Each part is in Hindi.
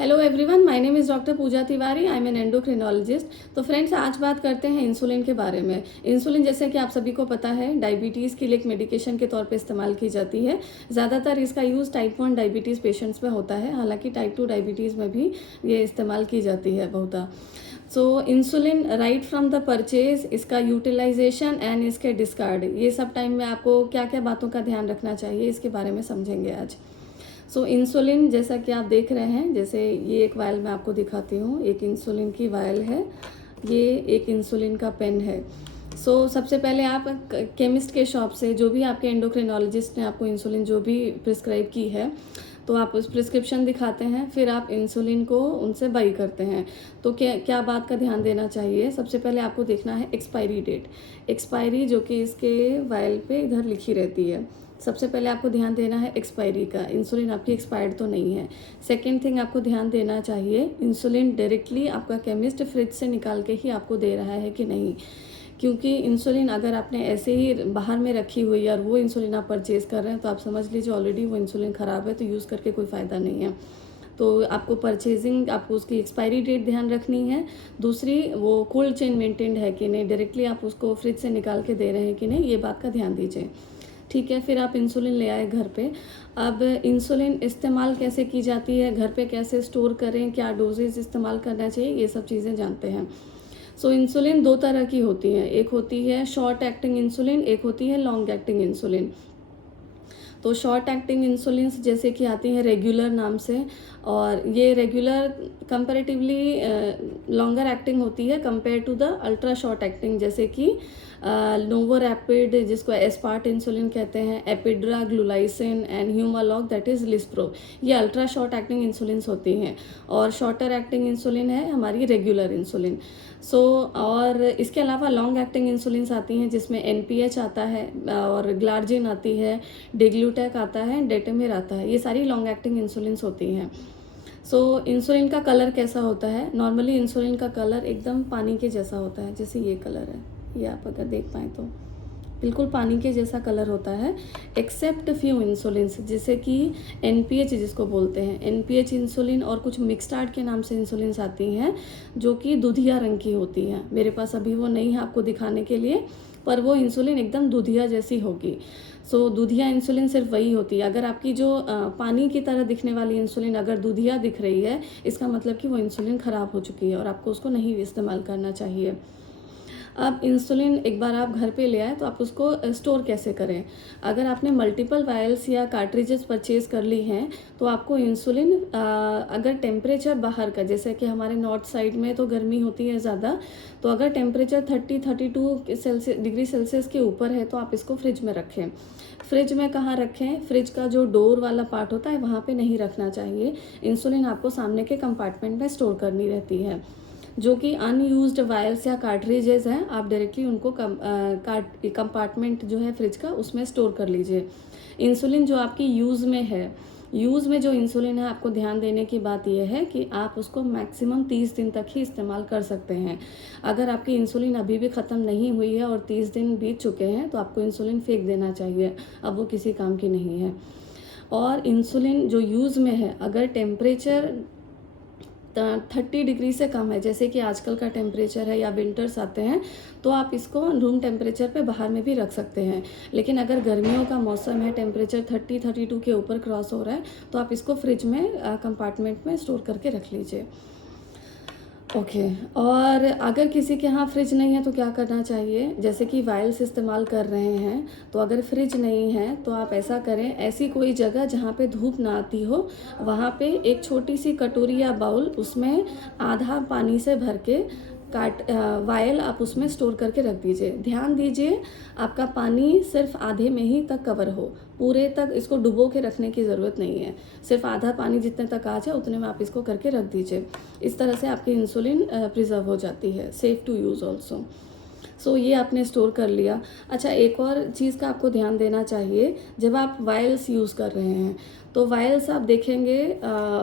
Hello everyone, my name is doctor Pooja Tiwari. I am an endocrinologist. तो फ्रेंड्स, आज बात करते हैं इंसुलिन के बारे में। इंसुलिन जैसे कि आप सभी को पता है, डायबिटीज़ के लिए एक मेडिकेशन के तौर पे इस्तेमाल की जाती है। ज़्यादातर इसका यूज़ टाइप 1 डायबिटीज़ पेशेंट्स में होता है, हालांकि टाइप 2 डायबिटीज़ में भी ये इस्तेमाल की जाती है बहुधा। So insulin right from the purchase, इसका यूटिलाइजेशन एंड इसके डिस्कार्ड, ये सब टाइम में आपको क्या क्या बातों का ध्यान रखना चाहिए, इसके बारे में समझेंगे आज। सो इंसुलिन जैसा कि आप देख रहे हैं, जैसे ये एक वायल मैं आपको दिखाती हूँ, एक इंसुलिन की वायल है, ये एक इंसुलिन का पेन है। सबसे पहले आप केमिस्ट के शॉप से, जो भी आपके एंडोक्रिनोलॉजिस्ट ने आपको इंसुलिन जो भी प्रिस्क्राइब की है, तो आप उस प्रिस्क्रिप्शन दिखाते हैं, फिर आप इंसुलिन को उनसे बाई करते हैं। तो क्या क्या बात का ध्यान देना चाहिए, सबसे पहले आपको देखना है एक्सपायरी डेट। एक्सपायरी जो कि इसके वायल पे इधर लिखी रहती है, सबसे पहले आपको ध्यान देना है एक्सपायरी का, इंसुलिन आपकी एक्सपायर्ड तो नहीं है। सेकेंड थिंग आपको ध्यान देना चाहिए, इंसुलिन डायरेक्टली आपका केमिस्ट फ्रिज से निकाल के ही आपको दे रहा है कि नहीं। क्योंकि इंसुलिन अगर आपने ऐसे ही बाहर में रखी हुई है और वो इंसुलिन आप परचेज़ कर रहे हैं, तो आप समझ लीजिए ऑलरेडी वो इंसुलिन ख़राब है, तो यूज़ करके कोई फ़ायदा नहीं है। तो आपको परचेजिंग, आपको उसकी एक्सपायरी डेट ध्यान रखनी है। दूसरी, वो कोल्ड चेन मेंटेन्ड है कि नहीं, डायरेक्टली आप उसको फ्रिज से निकाल के दे रहे हैं कि नहीं, ये बात का ध्यान दीजिए। ठीक है, फिर आप इंसुलिन ले आए घर पे। अब इंसुलिन इस्तेमाल कैसे की जाती है, घर पे कैसे स्टोर करें, क्या डोजेज इस्तेमाल करना चाहिए, ये सब चीज़ें जानते हैं। इंसुलिन दो तरह की होती हैं, एक होती है शॉर्ट एक्टिंग इंसुलिन, एक होती है लॉन्ग एक्टिंग इंसुलिन। तो शॉर्ट एक्टिंग इंसुलिन्स जैसे कि आती हैं रेगुलर नाम से, और ये रेगुलर कंपैरेटिवली लॉन्गर एक्टिंग होती है compared to the ultra short acting, जैसे कि नोवो रैपिड, जिसको एस्पार्ट इंसुलिन कहते हैं, Apidra, glulisine and Humalog, that is lispro. ये अल्ट्रा शॉर्ट एक्टिंग इंसुलिन्स होती हैं, और शॉर्टर एक्टिंग इंसुलिन है हमारी रेगुलर इंसुलिन। और इसके अलावा लॉन्ग एक्टिंग इंसुलिन्स आती हैं, जिसमें एनपीएच आता है, और ग्लार्जिन आती है, डेग्लूटेक आता है, डेटेमिर आता है, ये सारी लॉन्ग एक्टिंग इंसुलिन्स होती हैं। इंसुलिन का कलर कैसा होता है, नॉर्मली इंसुलिन का कलर एकदम पानी के जैसा होता है, जैसे ये कलर है, ये आप अगर देख पाएँ तो बिल्कुल पानी के जैसा कलर होता है, एक्सेप्ट फ्यू इंसुलिन्स, जैसे कि एनपीएच जिसको बोलते हैं, एनपीएच इंसुलिन, और कुछ मिक्सडार्ट के नाम से इंसुलिन्स आती हैं, जो कि दूधिया रंग की होती हैं। मेरे पास अभी वो नहीं है आपको दिखाने के लिए, पर वो इंसुलिन एकदम दूधिया जैसी होगी। दूधिया इंसुलिन सिर्फ वही होती है। अगर आपकी जो पानी की तरह दिखने वाली इंसुलिन अगर दूधिया दिख रही है, इसका मतलब कि वो इंसुलिन ख़राब हो चुकी है और आपको उसको नहीं इस्तेमाल करना चाहिए। अब इंसुलिन एक बार आप घर पे ले आए, तो आप उसको स्टोर कैसे करें। अगर आपने मल्टीपल वायल्स या कार्ट्रिजेस परचेज़ कर ली हैं, तो आपको इंसुलिन अगर टेम्परेचर बाहर का, जैसे कि हमारे नॉर्थ साइड में तो गर्मी होती है ज़्यादा, तो अगर टेम्परेचर 30-32 डिग्री सेल्सियस के ऊपर है, तो आप इसको फ्रिज में रखें। फ्रिज में कहाँ रखें, फ्रिज का जो डोर वाला पार्ट होता है वहाँ पे नहीं रखना चाहिए। इंसुलिन आपको सामने के कंपार्टमेंट में स्टोर करनी रहती है। जो कि अनयूज्ड वायल्स या कार्ट्रिजेज हैं, आप डायरेक्टली उनको कंपार्टमेंट जो है फ्रिज का, उसमें स्टोर कर लीजिए। इंसुलिन जो आपकी यूज़ में है, यूज़ में जो इंसुलिन है, आपको ध्यान देने की बात यह है कि आप उसको मैक्सिमम 30 दिन तक ही इस्तेमाल कर सकते हैं। अगर आपकी इंसुलिन अभी भी ख़त्म नहीं हुई है और 30 दिन बीत चुके हैं, तो आपको इंसुलिन फेंक देना चाहिए, अब वो किसी काम की नहीं है। और इंसुलिन जो यूज़ में है, अगर टेम्परेचर 30 डिग्री से कम है, जैसे कि आजकल का टेम्परेचर है या विंटर्स आते हैं, तो आप इसको रूम टेम्परेचर पे बाहर में भी रख सकते हैं। लेकिन अगर गर्मियों का मौसम है, टेम्परेचर 30-32 के ऊपर क्रॉस हो रहा है, तो आप इसको फ्रिज में कंपार्टमेंट में स्टोर करके रख लीजिए। ओके। और अगर किसी के यहाँ फ्रिज नहीं है, तो क्या करना चाहिए, जैसे कि वायल्स इस्तेमाल कर रहे हैं, तो अगर फ्रिज नहीं है, तो आप ऐसा करें, ऐसी कोई जगह जहाँ पे धूप ना आती हो, वहाँ पे एक छोटी सी कटोरी या बाउल, उसमें आधा पानी से भर के वायल आप उसमें स्टोर करके रख दीजिए। ध्यान दीजिए, आपका पानी सिर्फ आधे में ही तक कवर हो, पूरे तक इसको डुबो के रखने की ज़रूरत नहीं है। सिर्फ आधा पानी जितने तक आ जाए उतने में आप इसको करके रख दीजिए। इस तरह से आपकी इंसुलिन प्रिजर्व हो जाती है, सेफ़ टू यूज़ ऑल्सो। ये आपने स्टोर कर लिया। अच्छा, एक और चीज़ का आपको ध्यान देना चाहिए, जब आप वायल्स यूज़ कर रहे हैं, तो वायल्स आप देखेंगे,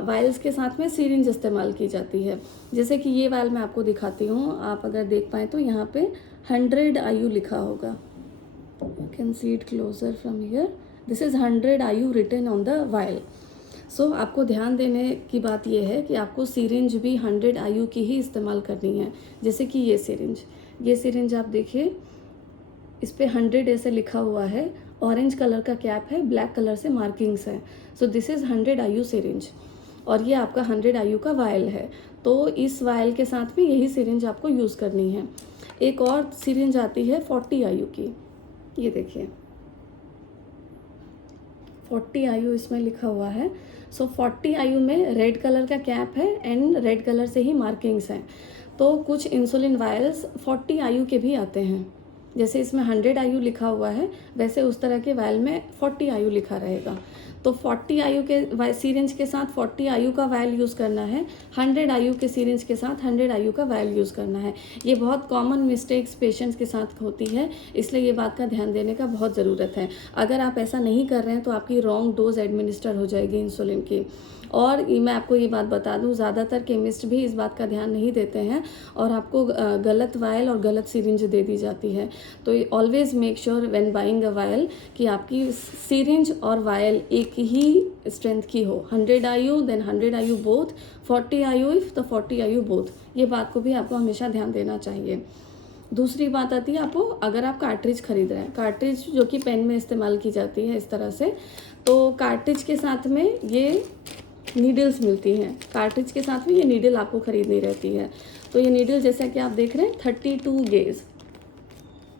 वायल्स के साथ में सीरिंज इस्तेमाल की जाती है। जैसे कि ये वायल मैं आपको दिखाती हूँ, आप अगर देख पाएँ तो यहाँ पे 100 IU लिखा होगा। You can see it closer from here, this is 100 IU written on the vial. So आपको ध्यान देने की बात यह है कि आपको सिरिंज भी 100 IU की ही इस्तेमाल करनी है। जैसे कि ये सिरिंज आप देखिए, इस पे 100 ऐसे लिखा हुआ है, ऑरेंज कलर का कैप है, ब्लैक कलर से मार्किंग्स हैं। So this is 100 IU syringe, और ये आपका 100 IU का वायल है। तो इस वायल के साथ भी यही सिरिंज आपको यूज़ करनी है। एक और सिरिंज आती है 40 IU की, ये देखिए 40 IU इसमें लिखा हुआ है। सो 40 IU में रेड कलर का कैप है एंड रेड कलर से ही मार्किंग्स हैं। तो कुछ इंसुलिन वायल्स 40 IU के भी आते हैं, जैसे इसमें 100 IU लिखा हुआ है, वैसे उस तरह के वायल में 40 IU लिखा रहेगा। तो 40 IU के सीरेंज के साथ 40 IU का वायल यूज़ करना है, 100 IU के सीरेंज के साथ 100 IU का वायल यूज़ करना है। ये बहुत कॉमन मिस्टेक्स पेशेंट्स के साथ होती है, इसलिए ये बात का ध्यान देने का बहुत ज़रूरत है। अगर आप ऐसा नहीं कर रहे हैं तो आपकी रॉन्ग डोज एडमिनिस्टर हो जाएगी इंसुलिन की। और मैं आपको ये बात बता दूं, ज़्यादातर केमिस्ट भी इस बात का ध्यान नहीं देते हैं और आपको गलत वायल और गलत सिरिंज दे दी जाती है। तो always make sure when buying a vial कि आपकी सिरिंज और वायल एक ही स्ट्रेंथ की हो। 100 IU then 100 IU both, 40 IU if तो 40 IU बोथ। ये बात को भी आपको हमेशा ध्यान देना चाहिए। दूसरी बात आती है आपको, अगर आप कार्ट्रिज खरीद रहे हैं, कार्ट्रिज जो कि पेन में इस्तेमाल की जाती है इस तरह से, तो कार्ट्रिज के साथ में ये नीडल्स मिलती हैं। कार्ट्रिज के साथ में ये नीडल आपको खरीदनी रहती है। तो ये नीडल जैसा कि आप देख रहे हैं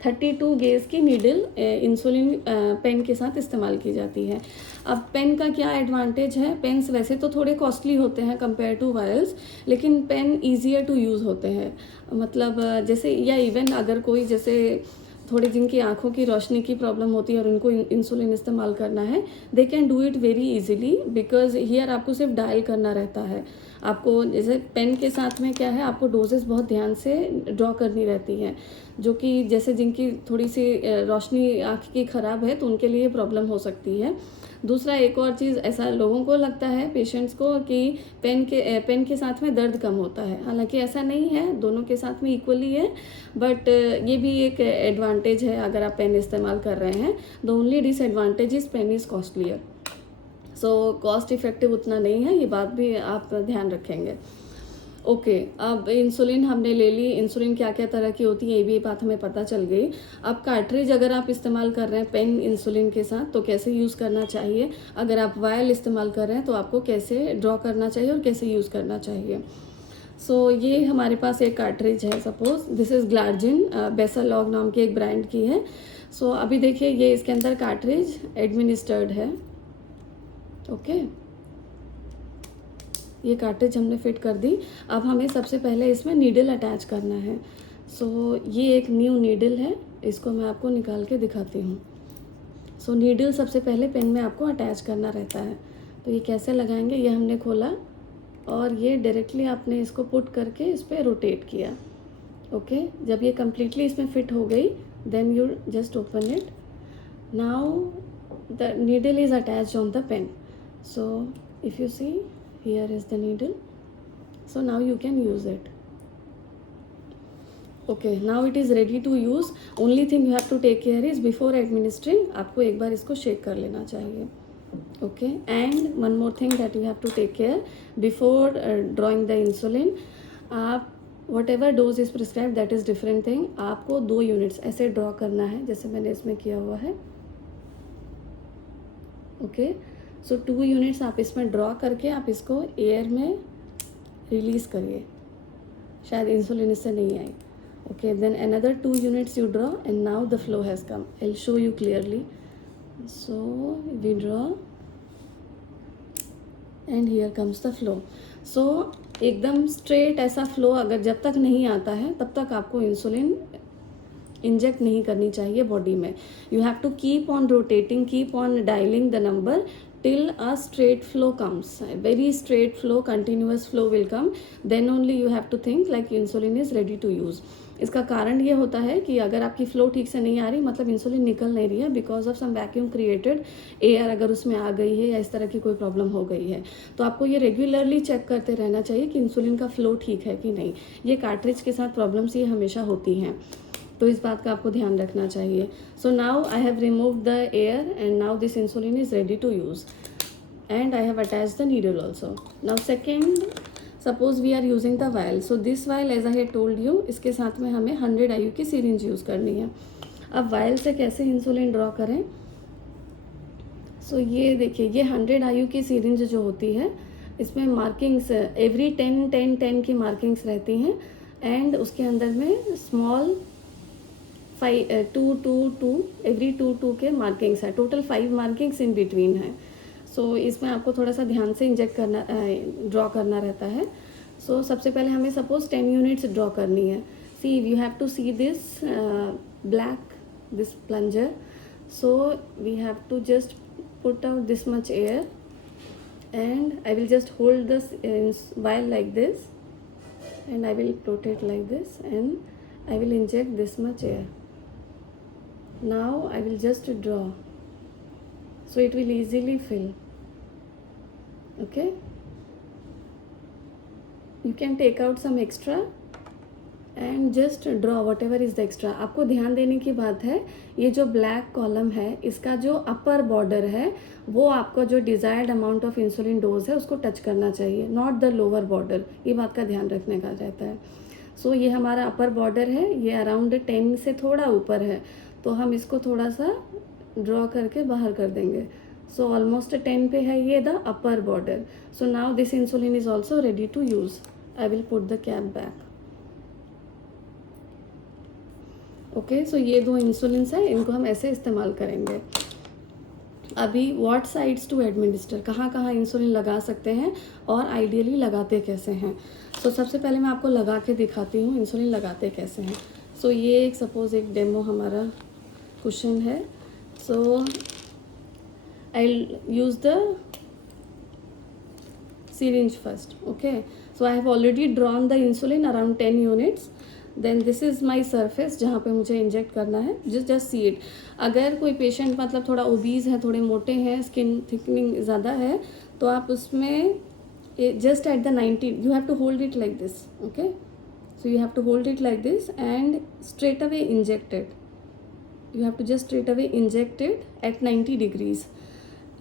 32 गेज की नीडल इंसुलिन पेन के साथ इस्तेमाल की जाती है। अब पेन का क्या एडवांटेज है, पेन्स वैसे तो थोड़े कॉस्टली होते हैं कंपेयर टू वायल्स, लेकिन पेन ईजियर टू यूज़ होते हैं। मतलब जैसे, या इवन अगर कोई जैसे थोड़ी जिनकी आंखों की रोशनी की प्रॉब्लम होती है और उनको इंसुलिन इस्तेमाल करना है, they can do it very easily, because here आपको सिर्फ डायल करना रहता है। आपको जैसे पेन के साथ में क्या है, आपको डोजेस बहुत ध्यान से ड्रॉ करनी रहती हैं, जो कि जैसे जिनकी थोड़ी सी रोशनी आँख की ख़राब है तो उनके लिए प्रॉब्लम हो सकती है। दूसरा एक और चीज़, ऐसा लोगों को लगता है पेशेंट्स को कि पेन के साथ में दर्द कम होता है, हालांकि ऐसा नहीं है, दोनों के साथ में इक्वली है। बट ये भी एक एडवांटेज है अगर आप पेन इस्तेमाल कर रहे हैं। The only disadvantage is pen is costlier, so cost effective उतना नहीं है, ये बात भी आप ध्यान रखेंगे। ओके, अब इंसुलिन हमने ले ली, इंसुलिन क्या क्या तरह की होती है ये भी बात हमें पता चल गई। अब कार्ट्रिज अगर आप इस्तेमाल कर रहे हैं पेन इंसुलिन के साथ तो कैसे यूज़ करना चाहिए, अगर आप वायल इस्तेमाल कर रहे हैं तो आपको कैसे ड्रॉ करना चाहिए और कैसे यूज़ करना चाहिए। सो ये हमारे पास एक कार्ट्रिज है, सपोज दिस इज़ ग्लार्जिन, बेसालॉग नाम की एक ब्रांड की है। सो अभी देखिए ये इसके अंदर कार्ट्रिज एडमिनिस्टर्ड है। ओके, ये कार्ट्रिज हमने फिट कर दी। अब हमें सबसे पहले इसमें नीडल अटैच करना है। सो ये एक न्यू नीडल है, इसको मैं आपको निकाल के दिखाती हूँ। सो नीडल सबसे पहले पेन में आपको अटैच करना रहता है। तो ये कैसे लगाएंगे, ये हमने खोला और ये डायरेक्टली आपने इसको पुट करके इस पर रोटेट किया। ओके, जब ये कम्प्लीटली इसमें फिट हो गई then you just open it. Now the needle is attached on the pen. So if you see, here is the needle, so now you can use it. Okay, now it is ready to use. Only thing you have to take care is before administering आपको एक बार इसको शेक कर लेना चाहिए। Okay, and one more thing that you have to take care before drawing the insulin, आप whatever dose is prescribed that is different thing, आपको 2 यूनिट्स ऐसे ड्रॉ करना है जैसे मैंने इसमें किया हुआ है। ओके, सो 2 यूनिट्स आप इसमें ड्रॉ करके आप इसको एयर में रिलीज़ करिए, शायद इंसुलिन इससे नहीं आई। Okay, then another 2 units you draw and now the flow has come. I will show you clearly. So we draw and here comes the flow. So एकदम स्ट्रेट ऐसा फ्लो अगर जब तक नहीं आता है तब तक आपको इंसुलिन इंजेक्ट नहीं करनी चाहिए बॉडी में। You have to keep on rotating, keep on dialing the number till a straight flow comes, a very straight flow, continuous flow will come, then only you have to think like insulin is ready to use. इसका कारण ये होता है कि अगर आपकी फ्लो ठीक से नहीं आ रही, मतलब इंसुलिन निकल नहीं रही है, because of some vacuum created air अगर उसमें आ गई है या इस तरह की कोई प्रॉब्लम हो गई है, तो आपको ये रेगुलरली चेक करते रहना चाहिए कि इंसुलिन का फ्लो ठीक है कि नहीं। ये कार्ट्रिज के साथ प्रॉब्लम्स ये हमेशा होती हैं, तो इस बात का आपको ध्यान रखना चाहिए। So now I have remove the air and now this insulin is ready to use. and I have attached the needle also. Now second, suppose we are using the vial. So this vial, as I had told you, इसके साथ में हमें 100 IU की syringe यूज़ करनी है. अब vial से कैसे इंसुलिन ड्रॉ करें? सो ये देखिए, ये 100 IU की syringe जो होती है, इसमें मार्किंग्स एवरी 10 की मार्किंग्स रहती हैं, एंड उसके अंदर में स्मॉल 2 एवरी 2 के मार्किंग्स है. टोटल 5 मार्किंग्स इन बिटवीन है. सो इसमें आपको थोड़ा सा ध्यान से इंजेक्ट करना, ड्रॉ करना रहता है. सो सबसे पहले हमें सपोज 10 यूनिट्स ड्रॉ करनी है. See you have to see this black, this plunger. So we have to just put out this much air, and I will just hold this vial like this, and I will rotate like this, and I will inject this much air. Now I will just draw, so it will easily fill. Okay, you can take out some extra and just draw what ever is the extra. आपको ध्यान देने की बात है, ये जो ब्लैक कॉलम है, इसका जो अपर बॉर्डर है वो आपको जो desired amount of insulin dose है उसको टच करना चाहिए, नॉट द लोअर बॉर्डर. ये बात का ध्यान रखने का रहता है. सो ये हमारा अपर बॉर्डर है, ये अराउंड 10 से थोड़ा ऊपर है, तो हम इसको थोड़ा सा ड्रॉ करके बाहर कर देंगे. सो ऑलमोस्ट 10 पे है ये the upper border. So now this insulin is also ready to use. I will put the cap back. Okay, so ये 2 इंसुलिन्स हैं, इनको हम ऐसे इस्तेमाल करेंगे. अभी व्हाट साइड्स टू एडमिनिस्टर, कहाँ कहाँ इंसुलिन लगा सकते हैं और आइडियली लगाते कैसे हैं. सो सबसे पहले मैं आपको लगा के दिखाती हूँ इंसुलिन लगाते कैसे हैं. सो ये एक सपोज एक डेमो हमारा क्वेश्चन है. So I use the syringe first. Okay, so I have already drawn the insulin around 10 units. Then this is my surface जहाँ पे मुझे इंजेक्ट करना है. just see it. अगर कोई पेशेंट मतलब थोड़ा ओबीज है, थोड़े मोटे हैं, स्किन थिकनिंग ज़्यादा है, तो आप उसमें just at the 90 you have to hold it like this. Okay, so you have to hold it like this and straight away inject it. You have to just straight away inject it at 90 degrees.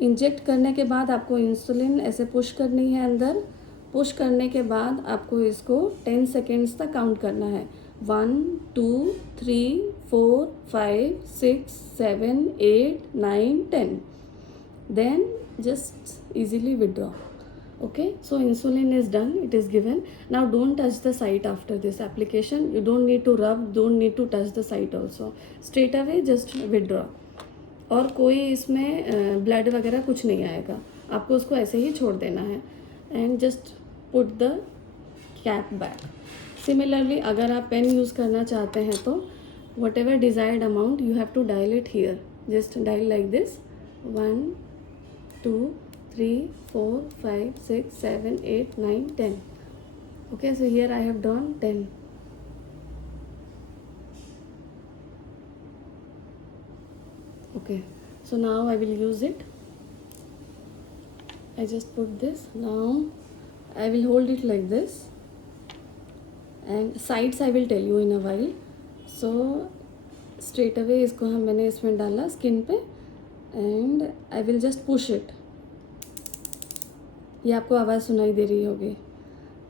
Inject करने के बाद आपको इंसुलिन ऐसे पुश करनी है अंदर. पुश करने के बाद आपको इसको 10 सेकेंड्स तक काउंट करना है. 1 2 3 4 5 6 7 8 9 10. Then just easily withdraw. Okay, so insulin is done, it is given. Now don't touch the site after this application. You don't need to rub, don't need to touch the site also. Straight away just withdraw. और कोई इसमें ब्लड वगैरह कुछ नहीं आएगा, आपको उसको ऐसे ही छोड़ देना है. And just put the cap back. Similarly अगर आप पेन यूज़ करना चाहते हैं तो whatever desired amount you have to dial it here. Just dial like this. 1 2 3 4 5 6 7 8 9 10. Okay, so here I have drawn 10. Okay, so now I will use it. I just put this. Now I will hold it like this, and sides I will tell you in a while. So straight away इसको मैंने इसमें डाला स्किन पे, and I will just push it. ये आपको आवाज़ सुनाई दे रही होगी.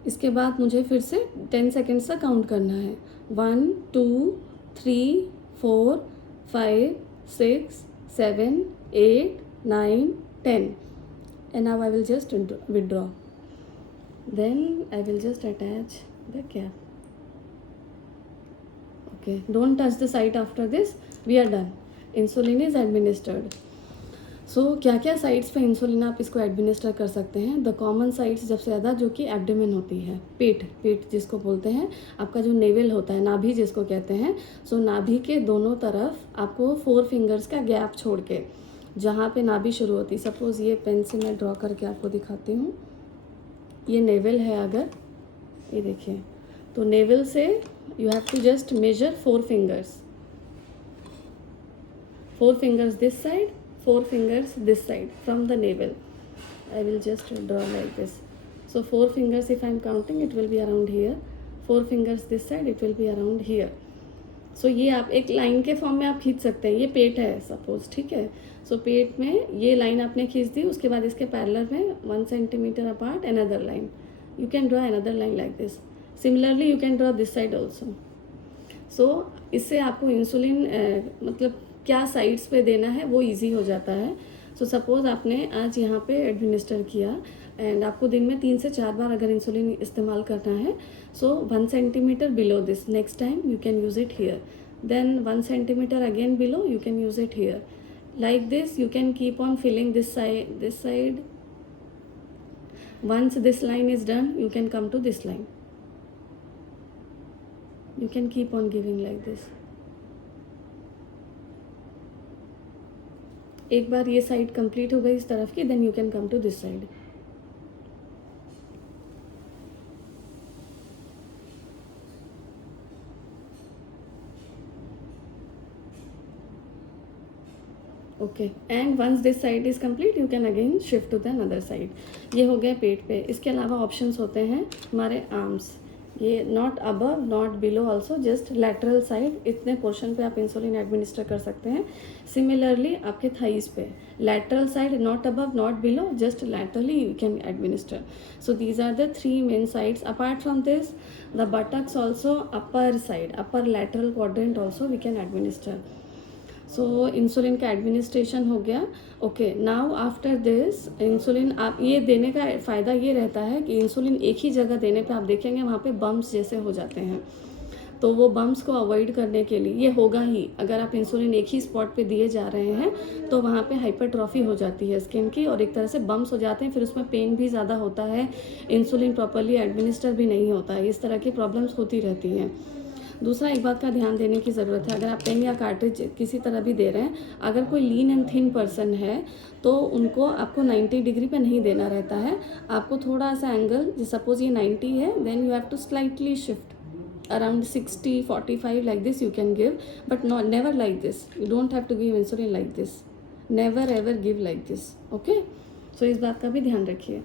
इसके बाद मुझे फिर से 10 सेकेंड्स तक काउंट करना है. 1 2 3 4 5 6 7 8 9 10. And now I will just withdraw. Then I will just attach the cap. Okay, don't touch the site after this. We are done. Insulin is administered. सो क्या क्या साइट्स पे इंसुलिन आप इसको एडमिनिस्टर कर सकते हैं. द कॉमन साइट्स सबसे ज़्यादा जो कि एब्डोमेन होती है, पेट जिसको बोलते हैं, आपका जो नेवल होता है, नाभि जिसको कहते हैं. सो नाभि के दोनों तरफ आपको 4 फिंगर्स का गैप छोड़ के जहाँ पे नाभि शुरू होती है, सपोज़ ये पेन से मैं ड्रॉ करके आपको दिखाती हूँ. ये नेवल है, अगर ये देखिए, तो नेवल से you have to just measure 4 fingers. 4 fingers this side, 4 fingers this side from the navel. I will just draw like this. So 4 fingers if I am counting, it will be around here. 4 fingers this side, it will be around here. सो ये आप एक लाइन के फॉर्म में आप खींच सकते हैं, ये पेट है सपोज, ठीक है। सो पेट में ये लाइन आपने खींच दी, उसके बाद इसके पैरेलल में 1 centimetre apart another line, you can draw another line like this. Similarly you can draw this side also. So इससे आपको इंसुलिन मतलब क्या साइड्स पे देना है वो इजी हो जाता है। सो सपोज़ आपने आज यहाँ पे एडमिनिस्टर किया एंड आपको दिन में 3 से 4 बार अगर इंसुलिन इस्तेमाल करना है, so 1 centimetre below this, next time you can use it here, then 1 centimetre again below, you can use it here, like this you can keep on filling this side. Once this line is done, you can come to this line, you can keep on giving like this. एक बार ये साइड कंप्लीट हो गई इस तरफ की, then you can come to this side. Okay, and once this side is complete you can again shift to the another side. ये हो गया पेट पे। इसके अलावा ऑप्शंस होते हैं हमारे आर्म्स, ये not above not below also, just lateral side, इतने पोर्शन पे आप इंसुलिन एडमिनिस्टर कर सकते हैं। सिमिलरली आपके थाइस पे lateral side, not above not below, just laterally you can administer. So these are the 3 main sides. Apart from this the buttocks also, upper side, upper lateral quadrant also we can administer. So insulin का एडमिनिस्ट्रेशन हो गया। Okay, now after this insulin आप ये देने का फ़ायदा ये रहता है कि इंसुलिन एक ही जगह देने पे आप देखेंगे वहाँ पे बम्प्स जैसे हो जाते हैं, तो वो बम्प्स को अवॉइड करने के लिए, ये होगा ही अगर आप इंसुलिन एक ही स्पॉट पे दिए जा रहे हैं तो वहाँ पे हाइपरट्रॉफी हो जाती है स्किन की, और एक तरह से बम्प्स हो जाते हैं, फिर उसमें पेन भी ज़्यादा होता है, इंसुलिन प्रॉपरली एडमिनिस्टर भी नहीं होता है, इस तरह की प्रॉब्लम्स होती रहती हैं। दूसरा एक बात का ध्यान देने की ज़रूरत है, अगर आप पेन या कार्ट्रिज किसी तरह भी दे रहे हैं, अगर कोई लीन एंड थिन पर्सन है तो उनको आपको 90 डिग्री पे नहीं देना रहता है, आपको थोड़ा सा एंगल, सपोज ये 90 है, then you have to slightly shift around 60 45 like this you can give, but not never like this, you don't have to give insulin like this, never ever give like this. Okay, so इस बात का भी ध्यान रखिए।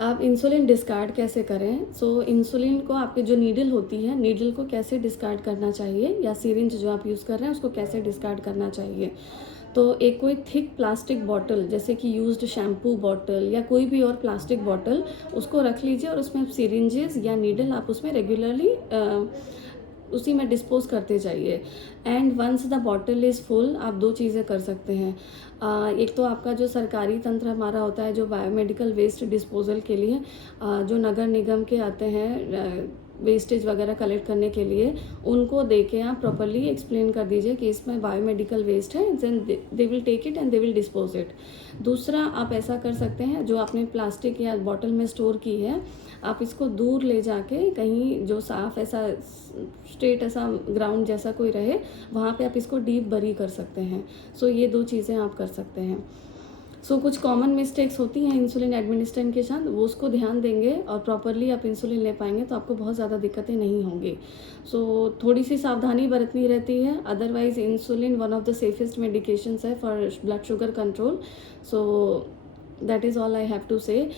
आप इंसुलिन डिस्कार्ड कैसे करें? सो इंसुलिन को, आपकी जो नीडल होती है, नीडल को कैसे डिस्कार्ड करना चाहिए, या सिरिंज जो आप यूज़ कर रहे हैं उसको कैसे डिस्कार्ड करना चाहिए। तो एक कोई थिक प्लास्टिक बॉटल, जैसे कि यूज्ड शैम्पू बॉटल या कोई भी और प्लास्टिक बॉटल, उसको रख लीजिए और उसमें सिरिंजेस या नीडल आप उसमें रेगुलरली उसी में डिस्पोज करते जाइए। And once the bottle is full, आप 2 चीज़ें कर सकते हैं। एक तो आपका जो सरकारी तंत्र हमारा होता है जो बायोमेडिकल वेस्ट डिस्पोजल के लिए, जो नगर निगम के आते हैं वेस्टेज वगैरह कलेक्ट करने के लिए, उनको दे के आप प्रॉपरली एक्सप्लेन कर दीजिए कि इसमें बायोमेडिकल वेस्ट है, then they will take it and they will dispose it. दूसरा आप ऐसा कर सकते हैं, जो आपने प्लास्टिक या बॉटल में स्टोर की है, आप इसको दूर ले जाके कहीं जो साफ़ ऐसा स्ट्रेट ऐसा ग्राउंड जैसा कोई रहे, वहाँ पे आप इसको डीप बरी कर सकते हैं। सो ये 2 चीज़ें आप कर सकते हैं। सो कुछ कॉमन मिस्टेक्स होती हैं इंसुलिन एडमिनिस्ट्रेशन के साथ, वो उसको ध्यान देंगे और प्रॉपरली आप इंसुलिन ले पाएंगे तो आपको बहुत ज़्यादा दिक्कतें नहीं होंगी। सो थोड़ी सी सावधानी बरतनी रहती है, otherwise insulin one of the safest medications है for blood sugar control. So that is all I have to से।